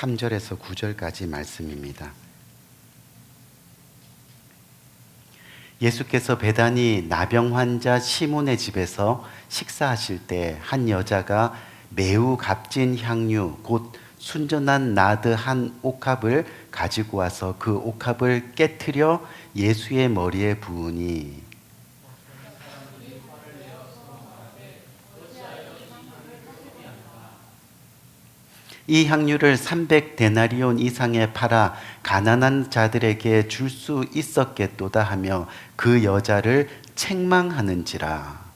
3절에서 9절까지 말씀입니다. 예수께서 베다니 나병 환자 시몬의 집에서 식사하실 때 한 여자가 매우 값진 향유 곧 순전한 나드 한 옥합을 가지고 와서 그 옥합을 깨트려 예수의 머리에 부으니 이 향유를 300데나리온 이상에 팔아 가난한 자들에게 줄 수 있었겠도다 하며 그 여자를 책망하는지라.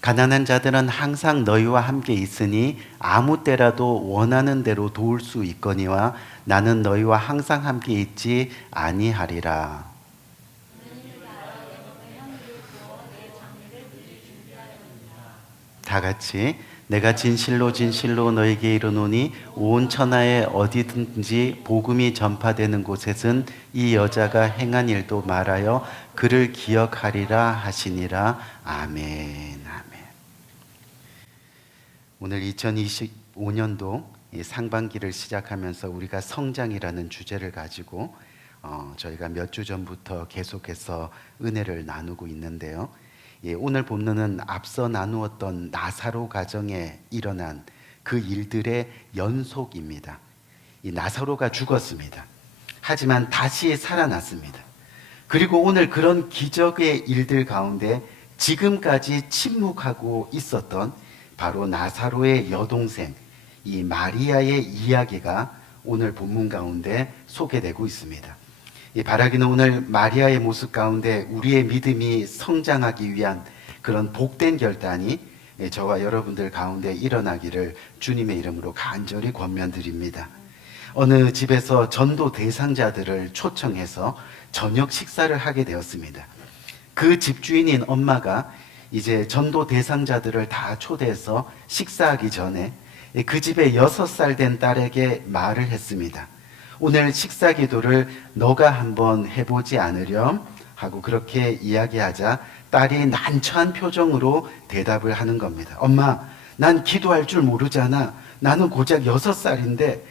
가난한 자들은 항상 너희와 함께 있으니 아무 때라도 원하는 대로 도울 수 있거니와 나는 너희와 항상 함께 있지 아니하리라. 다 같이 내가 진실로 진실로 너에게 이르노니 온 천하에 어디든지 복음이 전파되는 곳에선 이 여자가 행한 일도 말하여 그를 기억하리라 하시니라. 아멘. 아멘. 오늘 2025년도 상반기를 시작하면서 우리가 성장이라는 주제를 가지고 저희가 몇 주 전부터 계속해서 은혜를 나누고 있는데요. 오늘 본문은 앞서 나누었던 나사로 가정에 일어난 그 일들의 연속입니다. 이 나사로가 죽었습니다. 하지만 다시 살아났습니다. 그리고 오늘 그런 기적의 일들 가운데 지금까지 침묵하고 있었던 바로 나사로의 여동생 이 마리아의 이야기가 오늘 본문 가운데 소개되고 있습니다. 바라기는 오늘 마리아의 모습 가운데 우리의 믿음이 성장하기 위한 그런 복된 결단이 저와 여러분들 가운데 일어나기를 주님의 이름으로 간절히 권면드립니다. 어느 집에서 전도 대상자들을 초청해서 저녁 식사를 하게 되었습니다. 그 집주인인 엄마가 이제 전도 대상자들을 다 초대해서 식사하기 전에 그 집에 6살 된 딸에게 말을 했습니다. 오늘 식사 기도를 너가 한번 해보지 않으렴? 하고 그렇게 이야기하자 딸이 난처한 표정으로 대답을 하는 겁니다. 엄마, 난 기도할 줄 모르잖아. 나는 고작 6살인데.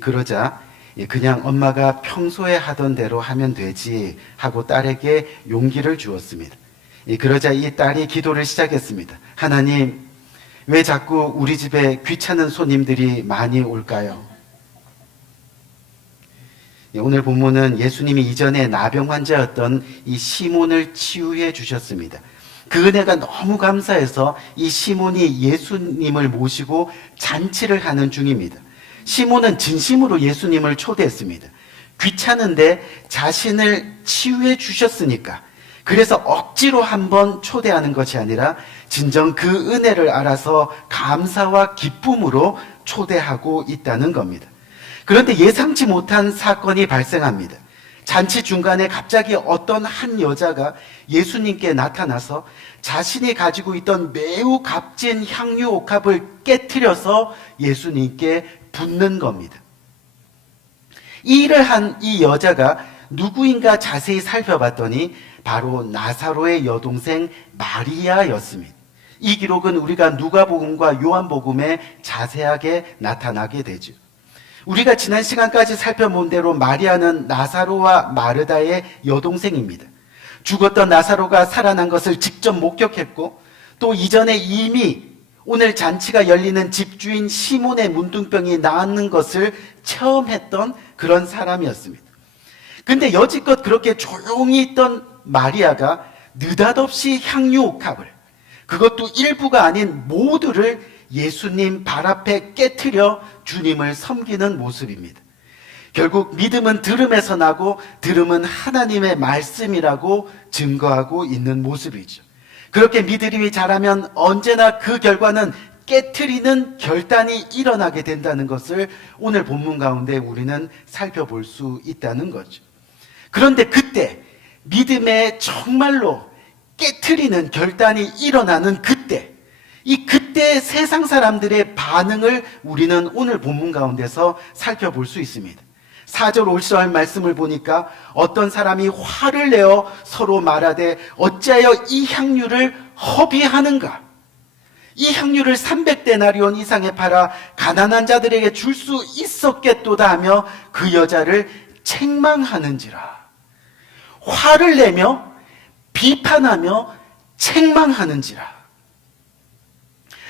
그러자 그냥 엄마가 평소에 하던 대로 하면 되지 하고 딸에게 용기를 주었습니다. 그러자 이 딸이 기도를 시작했습니다. 하나님, 왜 자꾸 우리 집에 귀찮은 손님들이 많이 올까요? 오늘 본문은 예수님이 이전에 나병 환자였던 이 시몬을 치유해 주셨습니다. 그 은혜가 너무 감사해서 이 시몬이 예수님을 모시고 잔치를 하는 중입니다. 시몬은 진심으로 예수님을 초대했습니다. 귀찮은데 자신을 치유해 주셨으니까. 그래서 억지로 한번 초대하는 것이 아니라 진정 그 은혜를 알아서 감사와 기쁨으로 초대하고 있다는 겁니다. 그런데 예상치 못한 사건이 발생합니다. 잔치 중간에 갑자기 어떤 한 여자가 예수님께 나타나서 자신이 가지고 있던 매우 값진 향유 옥합을 깨트려서 예수님께 붓는 겁니다. 이 일을 한 이 여자가 누구인가 자세히 살펴봤더니 바로 나사로의 여동생 마리아였습니다. 이 기록은 우리가 누가복음과 요한복음에 자세하게 나타나게 되죠. 우리가 지난 시간까지 살펴본 대로 마리아는 나사로와 마르다의 여동생입니다. 죽었던 나사로가 살아난 것을 직접 목격했고 또 이전에 이미 오늘 잔치가 열리는 집주인 시몬의 문둥병이 나았는 것을 체험했던 그런 사람이었습니다. 근데 여지껏 그렇게 조용히 있던 마리아가 느닷없이 향유 옥합을, 그것도 일부가 아닌 모두를 예수님 발 앞에 깨트려 주님을 섬기는 모습입니다. 결국 믿음은 들음에서 나고 들음은 하나님의 말씀이라고 증거하고 있는 모습이죠. 그렇게 믿음이 자라면 언제나 그 결과는 깨트리는 결단이 일어나게 된다는 것을 오늘 본문 가운데 우리는 살펴볼 수 있다는 거죠. 그런데 그때 믿음에 정말로 깨트리는 결단이 일어나는 그때, 그때 세상 사람들의 반응을 우리는 오늘 본문 가운데서 살펴볼 수 있습니다. 4절 5절 말씀을 보니까 어떤 사람이 화를 내어 서로 말하되 어찌하여 이 향유를 허비하는가? 이 향유를 300데나리온 이상에 팔아 가난한 자들에게 줄 수 있었겠도다 하며 그 여자를 책망하는지라. 화를 내며 비판하며 책망하는지라.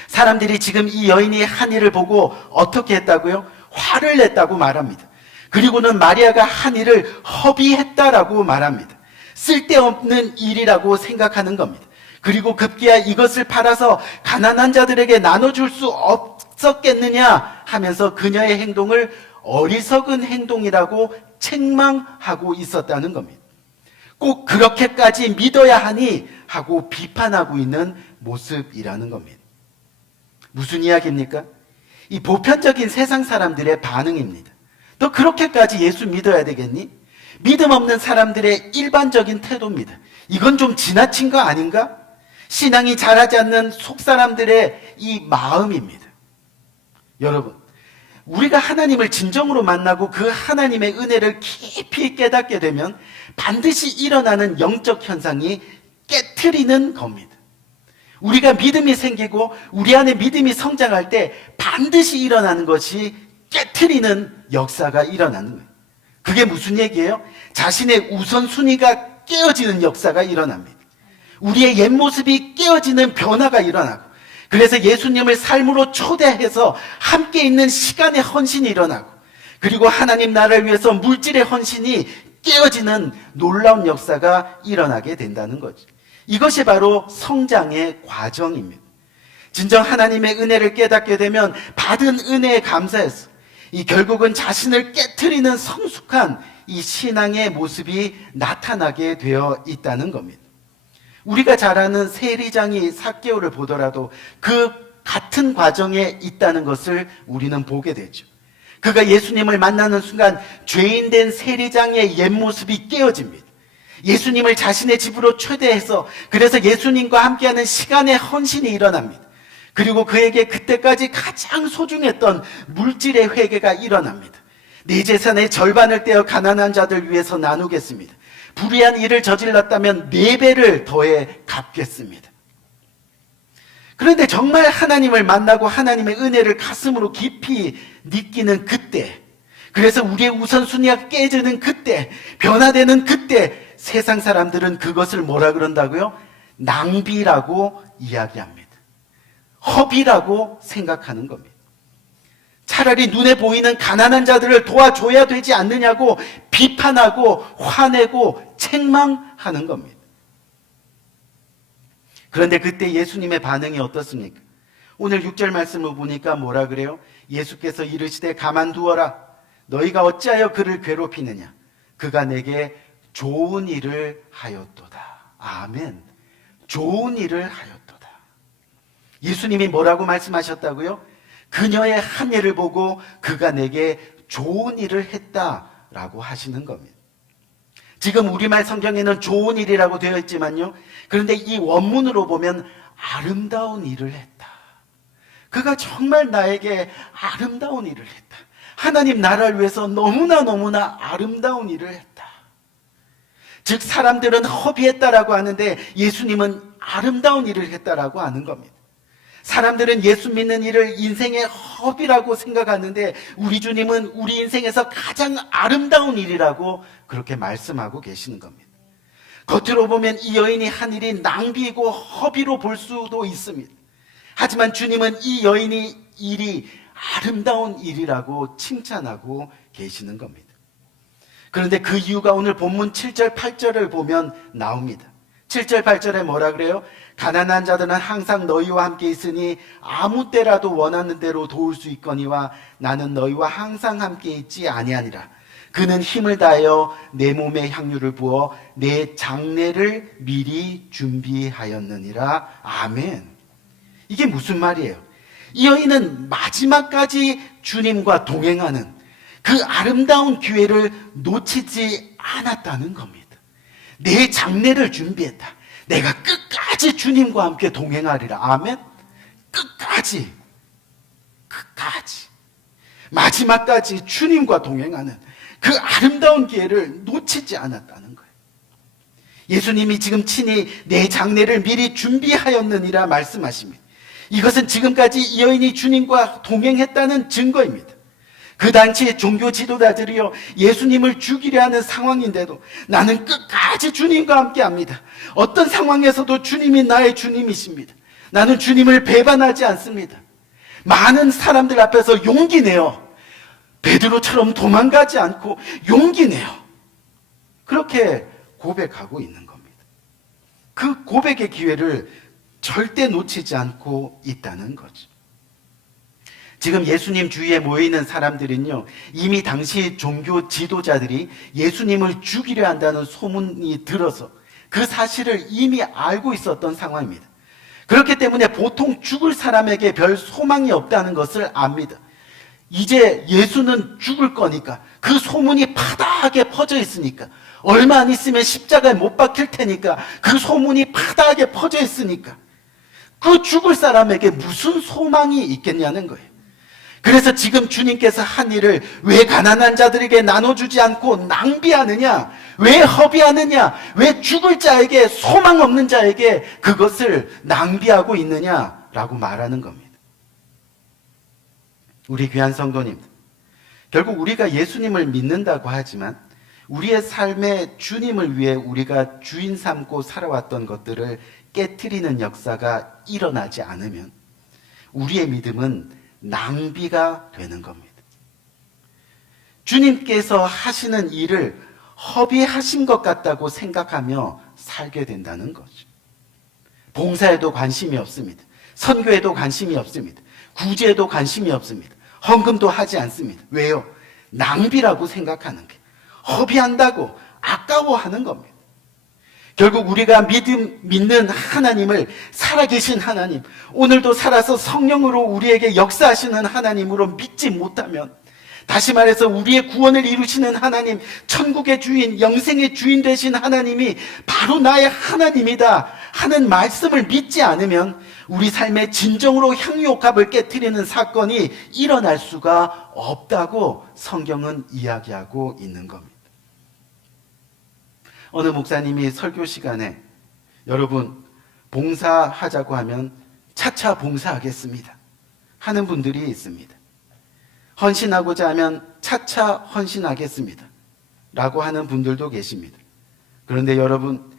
사람들이 지금 이 여인이 한 일을 보고 어떻게 했다고요? 화를 냈다고 말합니다. 그리고는 마리아가 한 일을 허비했다라고 말합니다. 쓸데없는 일이라고 생각하는 겁니다. 그리고 급기야 이것을 팔아서 가난한 자들에게 나눠줄 수 없었겠느냐 하면서 그녀의 행동을 어리석은 행동이라고 책망하고 있었다는 겁니다. 꼭 그렇게까지 믿어야 하니 하고 비판하고 있는 모습이라는 겁니다. 무슨 이야기입니까? 이 보편적인 세상 사람들의 반응입니다. 너 그렇게까지 예수 믿어야 되겠니? 믿음 없는 사람들의 일반적인 태도입니다. 이건 좀 지나친 거 아닌가? 신앙이 자라지 않는 속사람들의 이 마음입니다. 여러분, 우리가 하나님을 진정으로 만나고 그 하나님의 은혜를 깊이 깨닫게 되면 반드시 일어나는 영적 현상이 깨트리는 겁니다. 우리가 믿음이 생기고 우리 안에 믿음이 성장할 때 반드시 일어나는 것이 깨트리는 역사가 일어나는 거예요. 그게 무슨 얘기예요? 자신의 우선순위가 깨어지는 역사가 일어납니다. 우리의 옛 모습이 깨어지는 변화가 일어나고, 그래서 예수님을 삶으로 초대해서 함께 있는 시간의 헌신이 일어나고, 그리고 하나님 나라를 위해서 물질의 헌신이 깨어지는 놀라운 역사가 일어나게 된다는 거죠. 이것이 바로 성장의 과정입니다. 진정 하나님의 은혜를 깨닫게 되면 받은 은혜에 감사해서 결국은 자신을 깨트리는 성숙한 이 신앙의 모습이 나타나게 되어 있다는 겁니다. 우리가 잘 아는 세리장이 삭개오를 보더라도 그 같은 과정에 있다는 것을 우리는 보게 되죠. 그가 예수님을 만나는 순간 죄인된 세리장의 옛 모습이 깨어집니다. 예수님을 자신의 집으로 초대해서 그래서 예수님과 함께하는 시간의 헌신이 일어납니다. 그리고 그에게 그때까지 가장 소중했던 물질의 회개가 일어납니다. 내 재산의 절반을 떼어 가난한 자들 위해서 나누겠습니다. 불의한 일을 저질렀다면 4배를 더해 갚겠습니다. 그런데 정말 하나님을 만나고 하나님의 은혜를 가슴으로 깊이 느끼는 그때, 그래서 우리의 우선순위가 깨지는 그때, 변화되는 그때 세상 사람들은 그것을 뭐라 그런다고요? 낭비라고 이야기합니다. 허비라고 생각하는 겁니다. 차라리 눈에 보이는 가난한 자들을 도와줘야 되지 않느냐고 비판하고 화내고 책망하는 겁니다. 그런데 그때 예수님의 반응이 어떻습니까? 오늘 6절 말씀을 보니까 뭐라 그래요? 예수께서 이르시되 가만두어라. 너희가 어찌하여 그를 괴롭히느냐? 그가 내게 좋은 일을 하였도다. 아멘. 좋은 일을 하였도다. 예수님이 뭐라고 말씀하셨다고요? 그녀의 한 일을 보고 그가 내게 좋은 일을 했다라고 하시는 겁니다. 지금 우리말 성경에는 좋은 일이라고 되어 있지만요, 그런데 이 원문으로 보면 아름다운 일을 했다. 그가 정말 나에게 아름다운 일을 했다. 하나님 나라를 위해서 너무나 아름다운 일을 했다. 즉 사람들은 허비했다라고 하는데 예수님은 아름다운 일을 했다라고 하는 겁니다. 사람들은 예수 믿는 일을 인생의 허비라고 생각하는데 우리 주님은 우리 인생에서 가장 아름다운 일이라고 그렇게 말씀하고 계시는 겁니다. 겉으로 보면 이 여인이 한 일이 낭비고 허비로 볼 수도 있습니다. 하지만 주님은 이 여인이 일이 아름다운 일이라고 칭찬하고 계시는 겁니다. 그런데 그 이유가 오늘 본문 7절 8절을 보면 나옵니다. 7절 8절에 뭐라 그래요? 가난한 자들은 항상 너희와 함께 있으니 아무 때라도 원하는 대로 도울 수 있거니와 나는 너희와 항상 함께 있지 아니하니라. 그는 힘을 다하여 내 몸에 향유를 부어 내 장례를 미리 준비하였느니라. 아멘. 이게 무슨 말이에요? 이 여인은 마지막까지 주님과 동행하는 그 아름다운 기회를 놓치지 않았다는 겁니다. 내 장례를 준비했다. 내가 끝까지 주님과 함께 동행하리라. 아멘. 끝까지. 마지막까지 주님과 동행하는 그 아름다운 기회를 놓치지 않았다는 거예요. 예수님이 지금 친히 내 장례를 미리 준비하였느니라 말씀하십니다. 이것은 지금까지 이 여인이 주님과 동행했다는 증거입니다. 그 당시 종교 지도자들이요, 예수님을 죽이려 하는 상황인데도 나는 끝까지 주님과 함께 합니다. 어떤 상황에서도 주님이 나의 주님이십니다. 나는 주님을 배반하지 않습니다. 많은 사람들 앞에서 용기 내요. 베드로처럼 도망가지 않고 용기 내요. 그렇게 고백하고 있는 겁니다. 그 고백의 기회를 절대 놓치지 않고 있다는 거죠. 지금 예수님 주위에 모여있는 사람들은요, 이미 당시 종교 지도자들이 예수님을 죽이려 한다는 소문이 들어서 그 사실을 이미 알고 있었던 상황입니다. 그렇기 때문에 보통 죽을 사람에게 별 소망이 없다는 것을 압니다. 이제 예수는 죽을 거니까, 그 소문이 파다하게 퍼져 있으니까, 얼마 안 있으면 십자가에 못 박힐 테니까, 그 소문이 파다하게 퍼져 있으니까 그 죽을 사람에게 무슨 소망이 있겠냐는 거예요. 그래서 지금 주님께서 한 일을 왜 가난한 자들에게 나눠주지 않고 낭비하느냐? 왜 허비하느냐? 왜 죽을 자에게, 소망 없는 자에게 그것을 낭비하고 있느냐라고 말하는 겁니다. 우리 귀한 성도님들, 결국 우리가 예수님을 믿는다고 하지만 우리의 삶에 주님을 위해 우리가 주인 삼고 살아왔던 것들을 깨트리는 역사가 일어나지 않으면 우리의 믿음은 낭비가 되는 겁니다. 주님께서 하시는 일을 허비하신 것 같다고 생각하며 살게 된다는 거죠. 봉사에도 관심이 없습니다. 선교에도 관심이 없습니다. 구제에도 관심이 없습니다. 헌금도 하지 않습니다. 왜요? 낭비라고 생각하는 게, 허비한다고 아까워하는 겁니다. 결국 우리가 믿는 하나님을, 살아계신 하나님, 오늘도 살아서 성령으로 우리에게 역사하시는 하나님으로 믿지 못하면, 다시 말해서 우리의 구원을 이루시는 하나님, 천국의 주인, 영생의 주인 되신 하나님이 바로 나의 하나님이다 하는 말씀을 믿지 않으면 우리 삶에 진정으로 향유옥합을 깨트리는 사건이 일어날 수가 없다고 성경은 이야기하고 있는 겁니다. 어느 목사님이 설교 시간에 여러분 봉사하자고 하면 차차 봉사하겠습니다 하는 분들이 있습니다. 헌신하고자 하면 차차 헌신하겠습니다 라고 하는 분들도 계십니다. 그런데 여러분,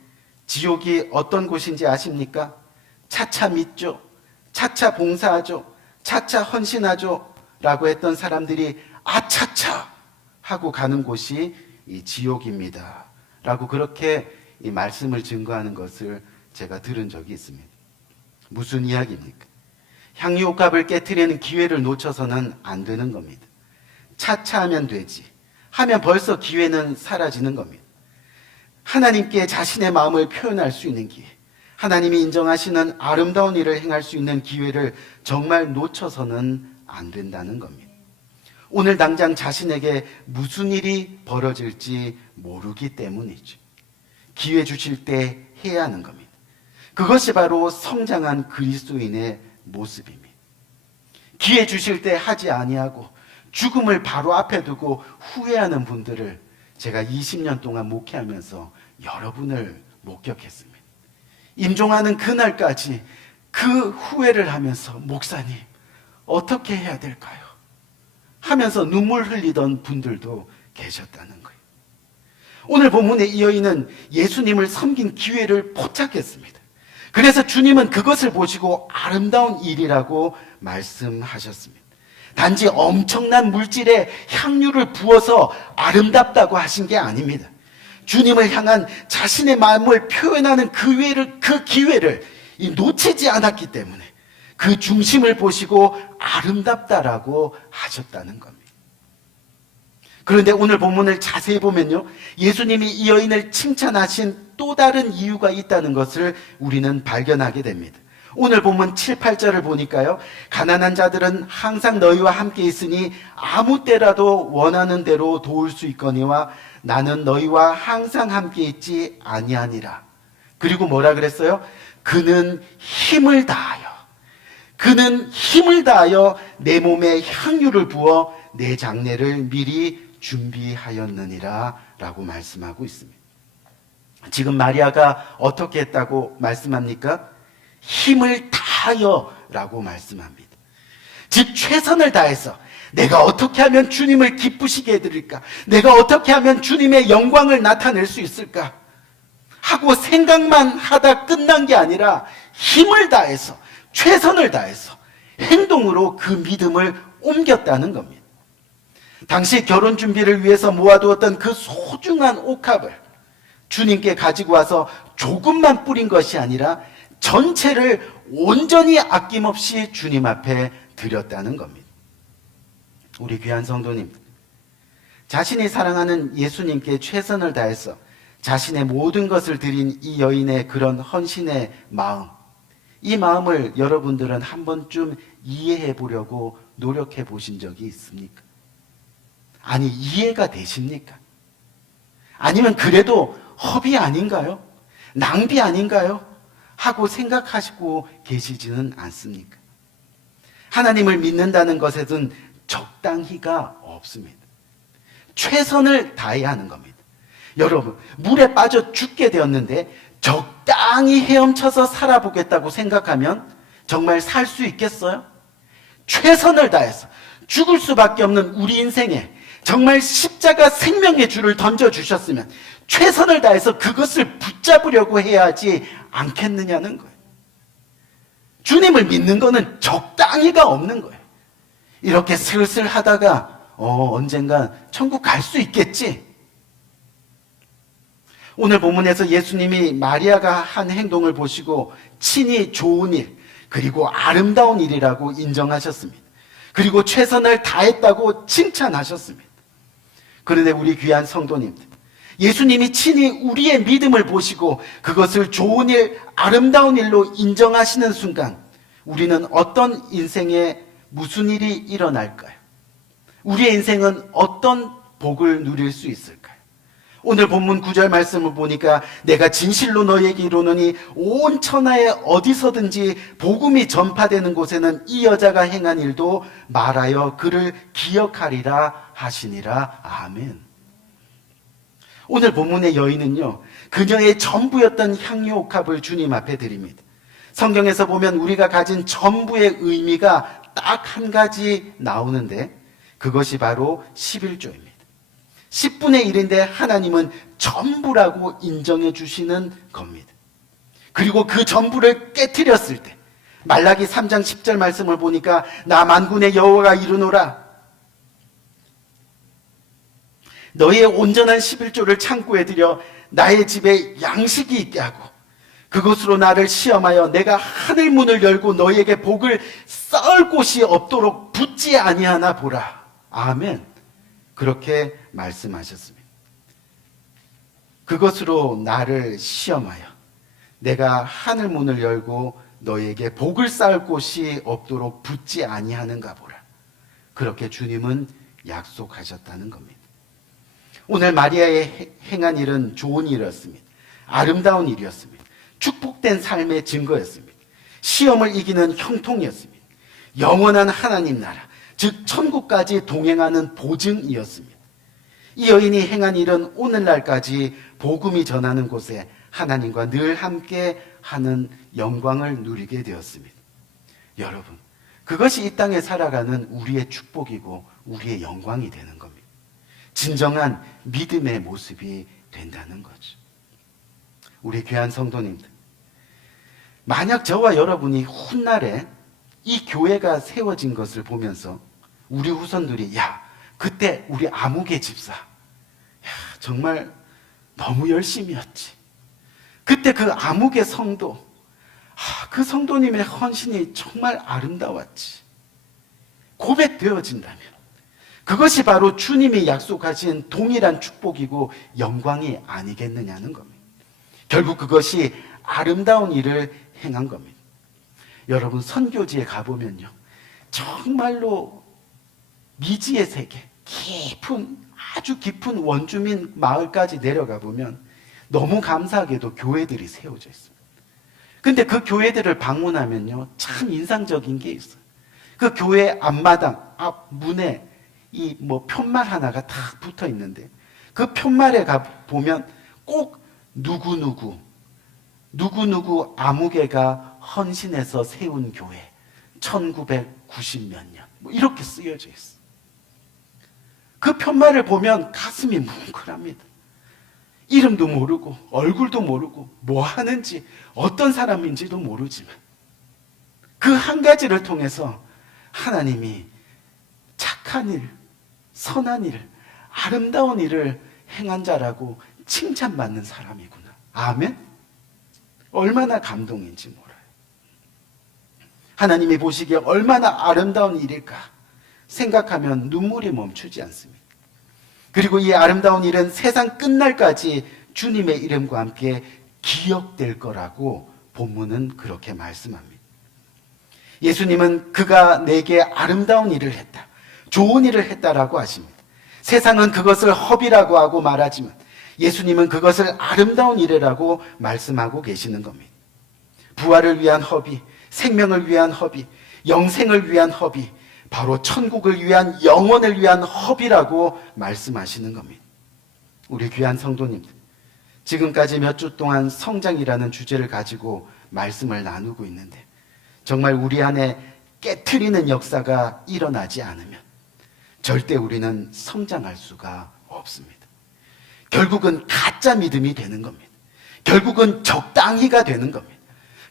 지옥이 어떤 곳인지 아십니까? 차차 믿죠, 차차 봉사하죠, 차차 헌신하죠 라고 했던 사람들이 아차차 하고 가는 곳이 이 지옥입니다 라고 그렇게 이 말씀을 증거하는 것을 제가 들은 적이 있습니다. 무슨 이야기입니까? 향유옥합을 깨트리는 기회를 놓쳐서는 안 되는 겁니다. 차차하면 되지 하면 벌써 기회는 사라지는 겁니다. 하나님께 자신의 마음을 표현할 수 있는 기회, 하나님이 인정하시는 아름다운 일을 행할 수 있는 기회를 정말 놓쳐서는 안 된다는 겁니다. 오늘 당장 자신에게 무슨 일이 벌어질지 모르기 때문이죠. 기회 주실 때 해야 하는 겁니다. 그것이 바로 성장한 그리스도인의 모습입니다. 기회 주실 때 하지 아니하고 죽음을 바로 앞에 두고 후회하는 분들을 제가 20년 동안 목회하면서 여러분을 목격했습니다. 임종하는 그날까지 그 후회를 하면서 목사님 어떻게 해야 될까요? 하면서 눈물 흘리던 분들도 계셨다는 거예요. 오늘 본문의 이 여인은 예수님을 섬긴 기회를 포착했습니다. 그래서 주님은 그것을 보시고 아름다운 일이라고 말씀하셨습니다. 단지 엄청난 물질에 향유를 부어서 아름답다고 하신 게 아닙니다. 주님을 향한 자신의 마음을 표현하는 그 기회를 놓치지 않았기 때문에 그 중심을 보시고 아름답다라고 하셨다는 겁니다. 그런데 오늘 본문을 자세히 보면요, 예수님이 이 여인을 칭찬하신 또 다른 이유가 있다는 것을 우리는 발견하게 됩니다. 오늘 본문 7, 8절을 보니까요, 가난한 자들은 항상 너희와 함께 있으니 아무 때라도 원하는 대로 도울 수 있거니와 나는 너희와 항상 함께 있지 아니하니라. 그리고 뭐라 그랬어요? 그는 힘을 다하여 내 몸에 향유를 부어 내 장례를 미리 준비하였느니라 라고 말씀하고 있습니다. 지금 마리아가 어떻게 했다고 말씀합니까? 힘을 다하여 라고 말씀합니다. 즉 최선을 다해서 내가 어떻게 하면 주님을 기쁘시게 해드릴까? 내가 어떻게 하면 주님의 영광을 나타낼 수 있을까? 하고 생각만 하다 끝난 게 아니라 힘을 다해서, 최선을 다해서 행동으로 그 믿음을 옮겼다는 겁니다. 당시 결혼 준비를 위해서 모아두었던 그 소중한 옥합을 주님께 가지고 와서 조금만 뿌린 것이 아니라 전체를 온전히 아낌없이 주님 앞에 드렸다는 겁니다. 우리 귀한 성도님, 자신이 사랑하는 예수님께 최선을 다해서 자신의 모든 것을 드린 이 여인의 그런 헌신의 마음, 이 마음을 여러분들은 한 번쯤 이해해 보려고 노력해 보신 적이 있습니까? 아니, 이해가 되십니까? 아니면 그래도 허비 아닌가요? 낭비 아닌가요? 하고 생각하시고 계시지는 않습니까? 하나님을 믿는다는 것에는 적당히가 없습니다. 최선을 다해야 하는 겁니다. 여러분, 물에 빠져 죽게 되었는데 적당히 헤엄쳐서 살아보겠다고 생각하면 정말 살 수 있겠어요? 최선을 다해서 죽을 수밖에 없는 우리 인생에 정말 십자가 생명의 줄을 던져주셨으면 최선을 다해서 그것을 붙잡으려고 해야 하지 않겠느냐는 거예요. 주님을 믿는 거는 적당히가 없는 거예요. 이렇게 슬슬 하다가 언젠간 천국 갈 수 있겠지. 오늘 본문에서 예수님이 마리아가 한 행동을 보시고 친히 좋은 일, 그리고 아름다운 일이라고 인정하셨습니다. 그리고 최선을 다했다고 칭찬하셨습니다. 그런데 우리 귀한 성도님들, 예수님이 친히 우리의 믿음을 보시고 그것을 좋은 일, 아름다운 일로 인정하시는 순간 우리는 어떤 인생에 무슨 일이 일어날까요? 우리의 인생은 어떤 복을 누릴 수 있을까요? 오늘 본문 9절 말씀을 보니까 내가 진실로 너희에게 이르노니 온 천하에 어디서든지 복음이 전파되는 곳에는 이 여자가 행한 일도 말하여 그를 기억하리라 하시니라. 아멘. 오늘 본문의 여인은요, 그녀의 전부였던 향유 옥합을 주님 앞에 드립니다. 성경에서 보면 우리가 가진 전부의 의미가 딱 한 가지 나오는데 그것이 바로 11조입니다. 10분의 1인데 하나님은 전부라고 인정해 주시는 겁니다. 그리고 그 전부를 깨트렸을 때 말라기 3장 10절 말씀을 보니까 나 만군의 여호와가 이르노라, 너희의 온전한 11조를 창고에 들여 나의 집에 양식이 있게 하고 그것으로 나를 시험하여 내가 하늘 문을 열고 너희에게 복을 쌓을 곳이 없도록 붙지 아니하나 보라. 아멘. 그렇게 말씀하셨습니다. 그것으로 나를 시험하여 내가 하늘 문을 열고 너희에게 복을 쌓을 곳이 없도록 붙지 아니하는가 보라. 그렇게 주님은 약속하셨다는 겁니다. 오늘 마리아의 행한 일은 좋은 일이었습니다. 아름다운 일이었습니다. 축복된 삶의 증거였습니다. 시험을 이기는 형통이었습니다. 영원한 하나님 나라, 즉 천국까지 동행하는 보증이었습니다. 이 여인이 행한 일은 오늘날까지 복음이 전하는 곳에 하나님과 늘 함께 하는 영광을 누리게 되었습니다. 여러분, 그것이 이 땅에 살아가는 우리의 축복이고 우리의 영광이 되는 겁니다. 진정한 믿음의 모습이 된다는 거죠. 우리 귀한 성도님들, 만약 저와 여러분이 훗날에 이 교회가 세워진 것을 보면서 우리 후손들이 그때 우리 아무개 집사 정말 너무 열심히 했지, 그때 그 아무개 성도 그 성도님의 헌신이 정말 아름다웠지, 고백되어진다면 그것이 바로 주님이 약속하신 동일한 축복이고 영광이 아니겠느냐는 겁니다. 결국 그것이 아름다운 일을 행한 겁니다. 여러분, 선교지에 가보면요, 정말로 미지의 세계, 아주 깊은 원주민 마을까지 내려가 보면 너무 감사하게도 교회들이 세워져 있습니다. 근데 그 교회들을 방문하면요, 참 인상적인 게 있어요. 그 교회 앞마당, 앞 문에 이 뭐 편말 하나가 다 붙어 있는데 그 편말에 가 보면 꼭 누구누구 아무개가 헌신해서 세운 교회 1990 몇 년 뭐 이렇게 쓰여져 있어. 그 편말을 보면 가슴이 뭉클합니다. 이름도 모르고 얼굴도 모르고 뭐 하는지 어떤 사람인지도 모르지만 그 한 가지를 통해서 하나님이 착한 일, 선한 일, 아름다운 일을 행한 자라고 칭찬받는 사람이구나. 아멘? 얼마나 감동인지 몰라요. 하나님이 보시기에 얼마나 아름다운 일일까 생각하면 눈물이 멈추지 않습니다. 그리고 이 아름다운 일은 세상 끝날까지 주님의 이름과 함께 기억될 거라고 본문은 그렇게 말씀합니다. 예수님은 그가 내게 아름다운 일을 했다, 좋은 일을 했다라고 하십니다. 세상은 그것을 허비라고 하고 말하지만 예수님은 그것을 아름다운 일이라고 말씀하고 계시는 겁니다. 부활을 위한 허비, 생명을 위한 허비, 영생을 위한 허비, 바로 천국을 위한, 영원을 위한 허비라고 말씀하시는 겁니다. 우리 귀한 성도님들, 지금까지 몇 주 동안 성장이라는 주제를 가지고 말씀을 나누고 있는데 정말 우리 안에 깨트리는 역사가 일어나지 않으면 절대 우리는 성장할 수가 없습니다. 결국은 가짜 믿음이 되는 겁니다. 결국은 적당히가 되는 겁니다.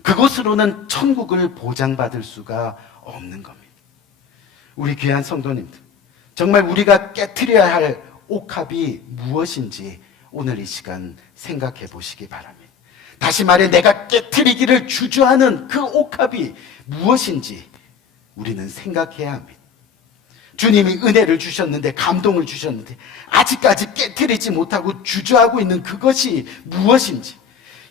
그것으로는 천국을 보장받을 수가 없는 겁니다. 우리 귀한 성도님들, 정말 우리가 깨트려야 할 옥합이 무엇인지 오늘 이 시간 생각해 보시기 바랍니다. 다시 말해 내가 깨트리기를 주저하는 그 옥합이 무엇인지 우리는 생각해야 합니다. 주님이 은혜를 주셨는데, 감동을 주셨는데 아직까지 깨트리지 못하고 주저하고 있는 그것이 무엇인지,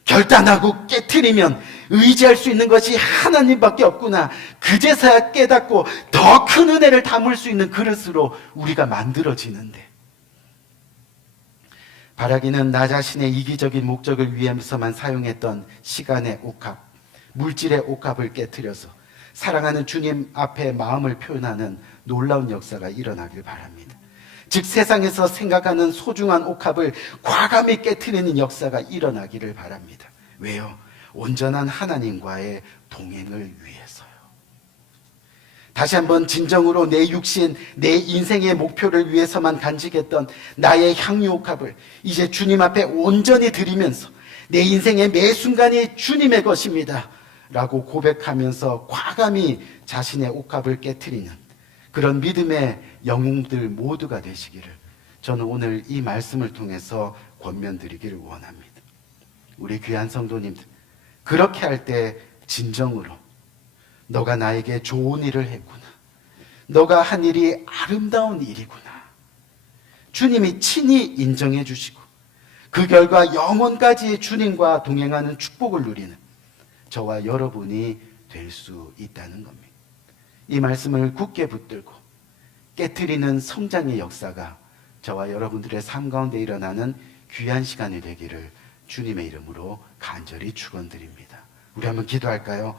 결단하고 깨트리면 의지할 수 있는 것이 하나님밖에 없구나, 그제서야 깨닫고 더 큰 은혜를 담을 수 있는 그릇으로 우리가 만들어지는데, 바라기는 나 자신의 이기적인 목적을 위해서만 사용했던 시간의 옥합, 물질의 옥합을 깨트려서 사랑하는 주님 앞에 마음을 표현하는 놀라운 역사가 일어나길 바랍니다. 즉 세상에서 생각하는 소중한 옥합을 과감히 깨트리는 역사가 일어나기를 바랍니다. 왜요? 온전한 하나님과의 동행을 위해서요. 다시 한번 진정으로 내 육신, 내 인생의 목표를 위해서만 간직했던 나의 향유 옥합을 이제 주님 앞에 온전히 드리면서 내 인생의 매 순간이 주님의 것입니다 라고 고백하면서 과감히 자신의 옥합을 깨트리는 그런 믿음의 영웅들 모두가 되시기를 저는 오늘 이 말씀을 통해서 권면드리기를 원합니다. 우리 귀한 성도님들, 그렇게 할 때 진정으로 너가 나에게 좋은 일을 했구나, 너가 한 일이 아름다운 일이구나, 주님이 친히 인정해 주시고 그 결과 영원까지 주님과 동행하는 축복을 누리는 저와 여러분이 될 수 있다는 겁니다. 이 말씀을 굳게 붙들고 깨트리는 성장의 역사가 저와 여러분들의 삶 가운데 일어나는 귀한 시간이 되기를 주님의 이름으로 간절히 축원드립니다. 우리 한번 기도할까요?